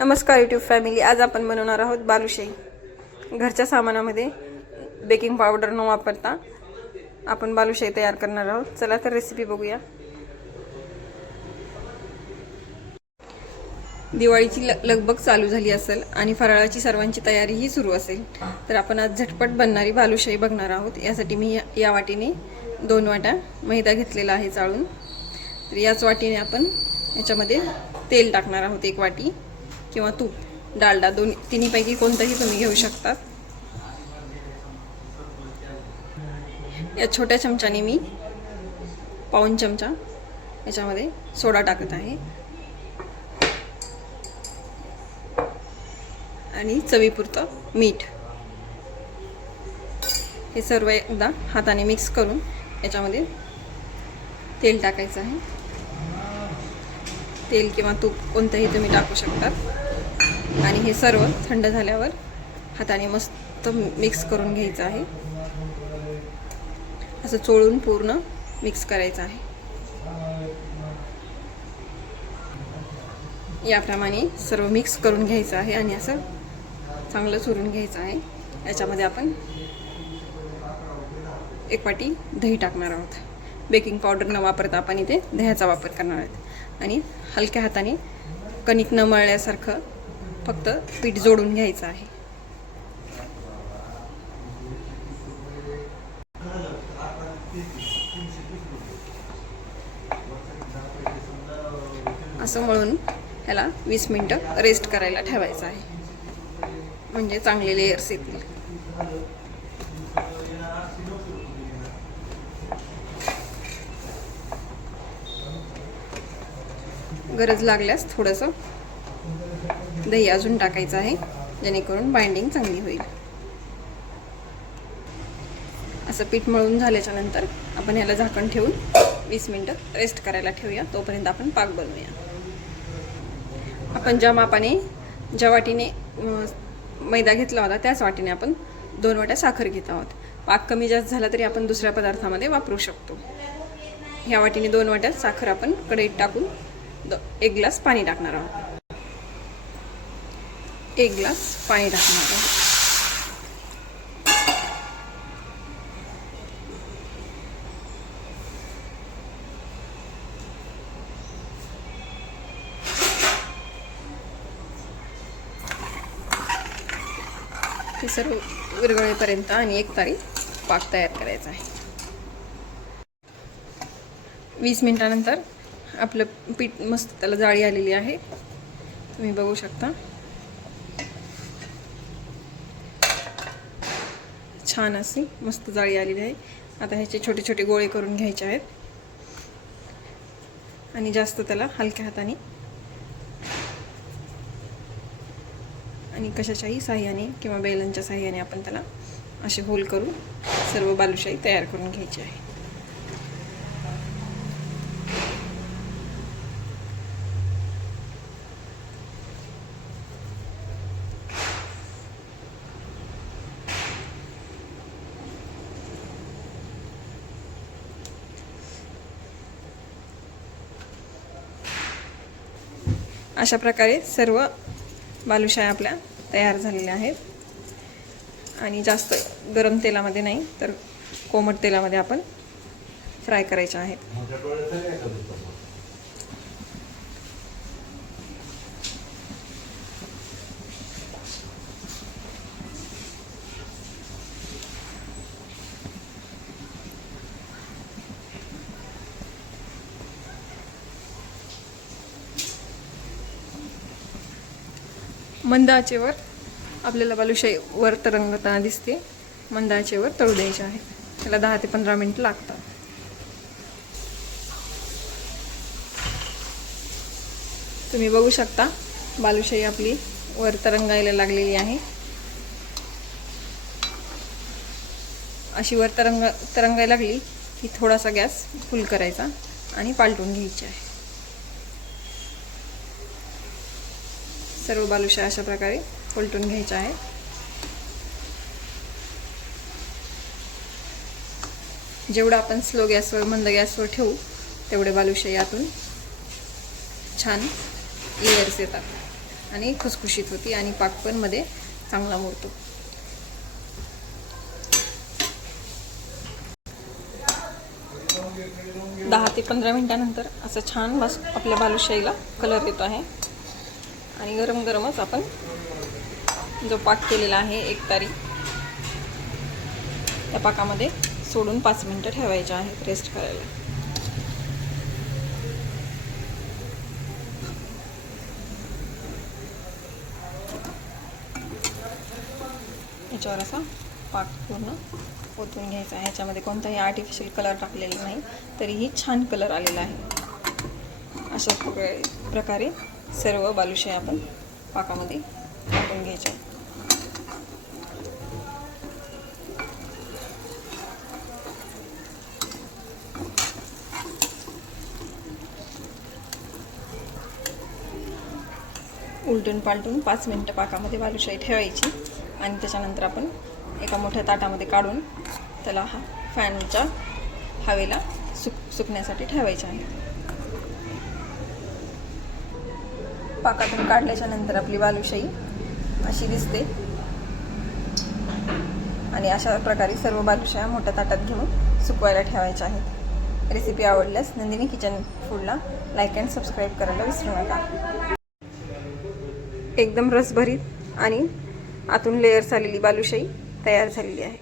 नमस्कार YouTube family. आज आपण बनवणार आहोत बालुशाही। घरच्या सामानामध्ये बेकिंग पावडर न वापरता आपण बालुशाही तयार करणार आहोत। चला तर रेसिपी बघूया। दिवाळीची लगबग चालू झाली असेल आणि फराळाची सर्वांची तयारीही सुरू असेल, तर आपण आज झटपट बनणारी बालुशाही बघणार आहोत। यासाठी मी या वाटीने 2 वाट्या मैदा घेतलेला आहे चाळून। तर याच वाटीने आपण याच्यामध्ये तेल टाकणार आहोत, 1 वाटी किंवा तूप, डालडा, तिन्हीपैकी कोणतंही तुम्ही घेऊ शकता। या छोट्या चमच्याने मी पाऊण चमचा याच्यामध्ये सोडा टाकत आहे आणि चवीपुरतं मीठ। हे सर्व एकदा हाताने मिक्स करून याच्यामध्ये तेल टाकायचं आहे। तेल किंवा तूप कोणतंही तुम्ही टाकू शकतात आणि हे सर्व थंड झाल्यावर हाताने मस्त मिक्स करून घ्यायचं आहे। असं चोळून पूर्ण मिक्स करायचं आहे। याप्रमाणे सर्व मिक्स करून घ्यायचं आहे आणि असं चांगलं चुरून घ्यायचं आहे। याच्यामध्ये आपण 1 वाटी दही टाकणार आहोत। बेकिंग पावडर न वापरता आपण इथे दह्याचा वापर करणार आहोत आणि हलक्या हाताने कणिक न मळल्यासारखं फक्त पीठ जोडून घ्यायचं आहे। असं मळून ह्याला 20 मिनिटं रेस्ट करायला ठेवायचं आहे, म्हणजे चांगले लेयर्स येतील। गरज लागल्यास थोडंसं दही अजून टाकायचं आहे, जेणेकरून बाइंडिंग चांगली होईल। असं पीठ मळून झाल्याच्या नंतर आपण ह्याला झाकण ठेवून 20 मिनिटं रेस्ट करायला ठेवूया। तोपर्यंत आपण पाक बनवूया। आपण ज्या वाटीने मैदा घेतला होता त्याच वाटीने आपण 2 वाट्या साखर घेत आहोत। पाक कमी जास्त झाला तरी आपण दुसऱ्या पदार्थामध्ये वापरू शकतो। ह्या वाटीने 2 वाट्या साखर आपण कढईत टाकून 1 ग्लास पाणी टाकणार आहोत। 1 ग्लास पाणी टाकणार आहोत। हे सर्व विरघळेपर्यंत आणि एकतारी पाक तयार करायचा आहे। 20 मिनिटानंतर आपलं पीठ मस्त त्याला जाळी आलेली आहे, तुम्ही बघू शकता। छान अशी मस्त जाळी आलेली आहे। आता ह्याचे छोटे छोटे गोळे करून घ्यायचे आहेत आणि जास्त त्याला हलक्या हाताने आणि कशाच्याही साह्याने किंवा बेलनच्या साह्याने आपण त्याला असे होल करून सर्व बालुशाही तयार करून घ्यायची आहे। अशा प्रकारे सर्व बालुशाही आपल्या तयार झालेल्या आहेत आणि जास्त गरम तेलामध्ये नाही तर कोमट तेलामध्ये आपण फ्राय करायच्या आहेत। मंद आचेवर आपल्याला बालुशाही वर तरंगताना दिसते। मंद आचेवर तळू द्यायचे आहे। त्याला 10 ते 15 मिनिटं लागतात। तुम्ही बघू शकता बालुशाही आपली वर तरंगायला लागलेली आहे। अशी वर तरंगायला लागली की थोडासा गॅस फुल करायचा आणि पालटून घ्यायची आहे। सर्व बालुशाही अशा प्रकारे पलटून घ्यायच्या आहेत। जेवढा आपण स्लो गॅसवर मंद गॅसवर ठेवू तेवढे बालुशाही यातून छान लेयर्स येतात। आणि खुसखुशीत होती आणि पाक पण मध्ये चांगला मुरतो. दहा ते 15 मिनिटानंतर असं छान मस्त आपल्या बालुशाहीला कलर येतो आहे. आणि गरम गरमच आपण जो पाक केलेला आहे 1 तारी, त्या पाकामध्ये सोडून 5 मिनिटं ठेवायचे आहेत रेस्ट करायला. याच्यावर असा पाक पूर्ण ओतून घ्यायचा आहे. ह्याच्यामध्ये कोणताही आर्टिफिशियल कलर टाकलेला नाही, तरीही छान कलर आलेला आहे. अशा प्रकारे सर्व बालुशाही आपण पाकामध्ये टाकून घ्यायच्या. उलटून पालटून 5 मिनिटं पाकामध्ये बालुशाही ठेवायची आणि त्याच्यानंतर आपण एका मोठ्या ताटामध्ये काढून त्याला फॅनच्या हवेला सुकण्यासाठी ठेवायचे आहे. पाकातून काढल्याच्या नंतर आपली बालुशाही अशी दिसते आणि अशा प्रकारे सर्व बालुशाया मोठ्या ताटात घेऊन सुकवायला ठेवायच्या आहेत. रेसिपी आवडल्यास नंदिनी किचन फूडला लाईक अँड सबस्क्राईब करायला विसरू नका. एकदम रसभरीत आणि आतून लेयर्स आलेली बालुशाही तयार झालेली आहे.